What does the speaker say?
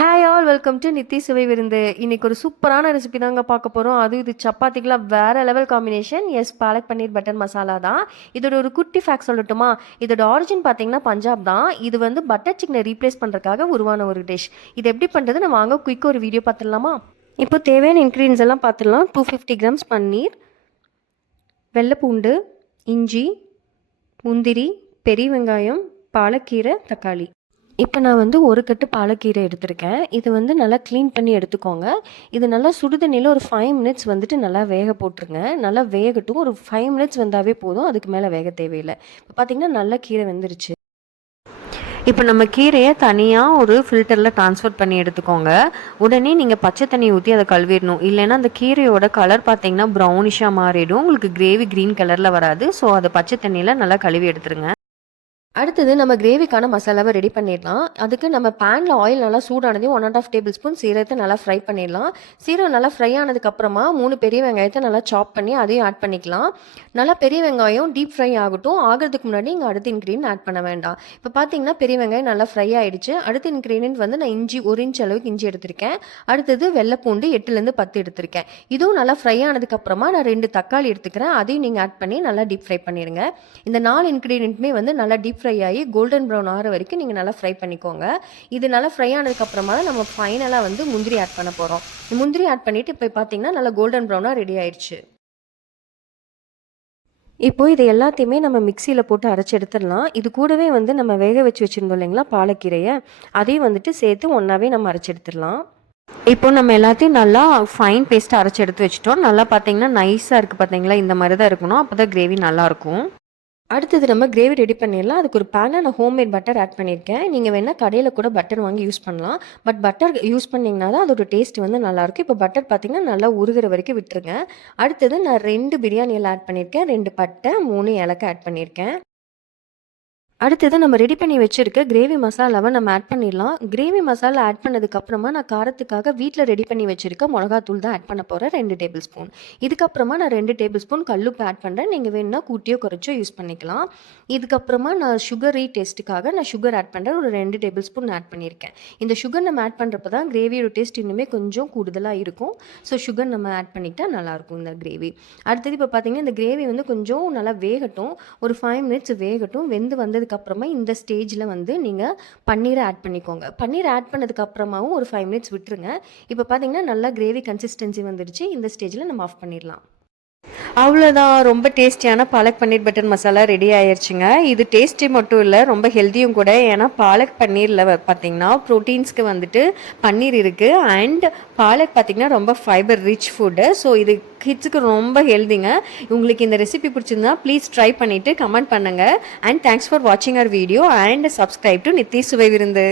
Hi all welcome to Nithi Suvai விருந்து. இன்னைக்கு ஒரு சூப்பரான ரெசிபி தாங்க பார்க்க போகிறோம். இது சப்பாத்திக்கெலாம் வேறு லெவல் காம்பினேஷன். எஸ், பாலக் பன்னீர் பட்டர் மசாலா தான். இதோட ஒரு குட்டி ஃபேக்ட் சொல்லட்டுமா? இதோட ஆரிஜின் பார்த்தீங்கன்னா பஞ்சாப் தான். இது வந்து பட்டர் சிக்கனை ரீப்ளேஸ் பண்ணுறதுக்காக உருவான ஒரு டிஷ். இது எப்படி பண்ணுறது நம்ம வாங்க குயிக்காக ஒரு வீடியோ பார்த்துடலாமா? இப்போ தேவையான இன்க்ரீடியன்ஸ் எல்லாம் பார்த்துடலாம். 250 கிராம்ஸ் பன்னீர், வெள்ளைப்பூண்டு, இஞ்சி, முந்திரி, பெரிய வெங்காயம், பாலக்கீரை, தக்காளி. இப்போ நான் வந்து ஒரு கட்டு பாலக்கீரை எடுத்திருக்கேன். இது வந்து நல்லா க்ளீன் பண்ணி எடுத்துக்கோங்க. இது நல்லா சுடுதண்ணியில் ஒரு 5 மினிட்ஸ் வந்துட்டு நல்லா வேக போட்டுருங்க. நல்லா வேகட்டும். ஒரு 5 மினிட்ஸ் வந்தாவே போதும், அதுக்கு மேலே வேக தேவையில்லை. இப்போ பார்த்தீங்கன்னா நல்லா கீரை வெந்துருச்சு. இப்போ நம்ம கீரையை தனியாக ஒரு ஃபில்டரில் ட்ரான்ஸ்ஃபர் பண்ணி எடுத்துக்கோங்க. உடனே நீங்கள் பச்சை தண்ணி ஊற்றி அதை கழுவிடணும். இல்லைன்னா அந்த கீரையோட கலர் பார்த்தீங்கன்னா ப்ரௌனிஷாக மாறிடும். உங்களுக்கு கிரேவி க்ரீன் கலரில் வராது. ஸோ அதை பச்சை தண்ணியில் நல்லா கழுவி எடுத்துருங்க. அடுத்தது நம்ம கிரேவிக்கான மசாலாவை ரெடி பண்ணிடலாம். அதுக்கு நம்ம பேனில் ஆயில் நல்லா சூடானதையும் 1.5 டேபிள் ஸ்பூன் சீரகத்தை நல்லா ஃப்ரை பண்ணிடலாம். சீரகம் நல்லா ஃப்ரை ஆனதுக்கப்புறமா 3 பெரிய வெங்காயத்தை நல்லா சாப் பண்ணி அதையும் ஆட் பண்ணிக்கலாம். நல்லா பெரிய வெங்காயம் டீப் ஃப்ரை ஆகட்டும். ஆகிறதுக்கு முன்னாடி இங்கே அடுத்த இன்க்ரீடியன்ட் ஆட் பண்ண வேண்டாம். இப்போ பார்த்தீங்கன்னா பெரிய வெங்காயம் நல்லா ஃப்ரை ஆகிடுச்சு. அடுத்த இன்க்ரீடியன்ட் வந்து நான் இஞ்சி 1 இன்ச் அளவுக்கு இஞ்சி எடுத்திருக்கேன். அடுத்தது வெள்ளைப்பூண்டு 8லேருந்து 10 எடுத்திருக்கேன். இதுவும் நல்லா ஃப்ரை ஆனதுக்கப்புறமா நான் 2 தக்காளி எடுத்துக்கிறேன். அதையும் நீங்கள் ஆட் பண்ணி நல்லா டீப் ஃப்ரை பண்ணிடுங்க. இந்த 4 இன்க்ரீடியன்ட்டுமே வந்து நல்லா டீப் ஃப்ரை ஆகி கோல்டன் ப்ரௌன் ஆகிற வரைக்கும் நீங்கள் நல்லா ஃப்ரை பண்ணிக்கோங்க. இது நல்லா ஃப்ரை ஆனதுக்கப்புறமா தான் நம்ம ஃபைனலாக வந்து முந்திரி ஆட் பண்ண போகிறோம். முந்திரி ஆட் பண்ணிவிட்டு இப்போ பார்த்தீங்கன்னா நல்லா கோல்டன் ப்ரௌனாக ரெடி ஆயிடுச்சு. இப்போது இது எல்லாத்தையுமே நம்ம மிக்சியில் போட்டு அரைச்சி எடுத்துடலாம். இது கூடவே வந்து நம்ம வேக வச்சு வச்சுருந்தோம் இல்லைங்களா பாலக்கீரையை, அதையும் வந்துட்டு சேர்த்து ஒன்றாவே நம்ம அரைச்சி எடுத்துடலாம். இப்போ நம்ம எல்லாத்தையும் நல்லா ஃபைன் பேஸ்ட்டாக அரைச்சி எடுத்து வச்சுட்டோம். நல்லா பார்த்தீங்கன்னா நைஸாக இருக்குது பார்த்தீங்களா, இந்த மாதிரி தான் இருக்கணும். அப்போ தான் கிரேவி நல்லாயிருக்கும். அடுத்தது நம்ம கிரேவி ரெடி பண்ணிடலாம். அதுக்கு ஒரு பேனில் நான் ஹோம்மேட் பட்டர் ஆட் பண்ணியிருக்கேன். நீங்கள் வேணால் கடையில் கூட பட்டர் வாங்கி யூஸ் பண்ணலாம். பட் பட்டர் யூஸ் பண்ணிங்கன்னா தான் அதோட டேஸ்ட் வந்து நல்லாயிருக்கும். இப்போ பட்டர் பார்த்திங்கன்னா நல்லா உருகிற வரைக்கும் விட்டுருங்க. அடுத்தது நான் 2 பிரியாணி இலை ஆட் பண்ணியிருக்கேன். 2 பட்டை, 3 ஏலக்காய் ஆட் பண்ணியிருக்கேன். அடுத்தது நம்ம ரெடி பண்ணி வச்சுருக்க கிரேவி மசாலாவை நம்ம ஆட் பண்ணிடலாம். கிரேவி மசாலா ஆட் பண்ணதுக்கப்புறமா நான் காரத்துக்காக வீட்டில் ரெடி பண்ணி வச்சுருக்க மிளகாத்தூள் தான் ஆட் பண்ண போகிறேன், 2 டேபிள் ஸ்பூன். இதுக்கப்புறமா நான் 2 டேபிள் ஸ்பூன் கல்லுப்பு ஆட் பண்ணுறேன். நீங்கள் வேணுன்னா கூட்டியோ குறைச்சோ யூஸ் பண்ணிக்கலாம். இதுக்கப்புறமா நான் சுகரி டேஸ்ட்டுக்காக நான் சுகர் ஆட் பண்ணுறேன். ஒரு 2 டேபிள் ஸ்பூன் ஆட் பண்ணியிருக்கேன். இந்த சுகர் நம்ம ஆட் பண்ணுறப்ப தான் கிரேவியோட டேஸ்ட் இன்னுமே கொஞ்சம் கூடுதலாக இருக்கும். ஸோ சுகர் நம்ம ஆட் பண்ணிக்கிட்டால் நல்லாயிருக்கும் இந்த கிரேவி. அடுத்தது இப்போ பார்த்தீங்கன்னா இந்த கிரேவி வந்து கொஞ்சம் நல்லா வேகட்டும். ஒரு 5 மினிட்ஸ் வேகட்டும். வெந்து வந்ததுக்கப்புறமா இந்த ஸ்டேஜில் வந்து நீங்கள் பன்னீரை ஆட் பண்ணிக்கோங்க. பன்னீர் ஆட் பண்ணதுக்கப்புறமாவும் ஒரு 5 மினிட்ஸ் விட்டுருங்க. இப்போ பார்த்தீங்கன்னா நல்லா கிரேவி கன்சிஸ்டன்சி வந்துடுச்சு. இந்த ஸ்டேஜில் நம்ம ஆஃப் பண்ணிடலாம். அவ்வளோதான், ரொம்ப டேஸ்டியான பாலக் பன்னீர் பட்டர் மசாலா ரெடி ஆயிடுச்சுங்க. இது டேஸ்டி மட்டும் இல்லை, ரொம்ப ஹெல்த்தியும் கூட. ஏன்னா பாலக் பன்னீரில் பார்த்தீங்கன்னா ப்ரோட்டீன்ஸ்க்கு வந்துட்டு பன்னீர் இருக்குது. அண்ட் பாலக் பார்த்திங்கன்னா ரொம்ப ஃபைபர் ரிச் ஃபுட்டு. ஸோ இது கிட்ஸுக்கு ரொம்ப ஹெல்திங்க. உங்களுக்கு இந்த ரெசிபி பிடிச்சிருந்தா ப்ளீஸ் ட்ரை பண்ணிவிட்டு கமெண்ட் பண்ணுங்கள். அண்ட் தேங்க்ஸ் ஃபார் வாட்சிங் our video and subscribe to Nithi Suvai விருந்து.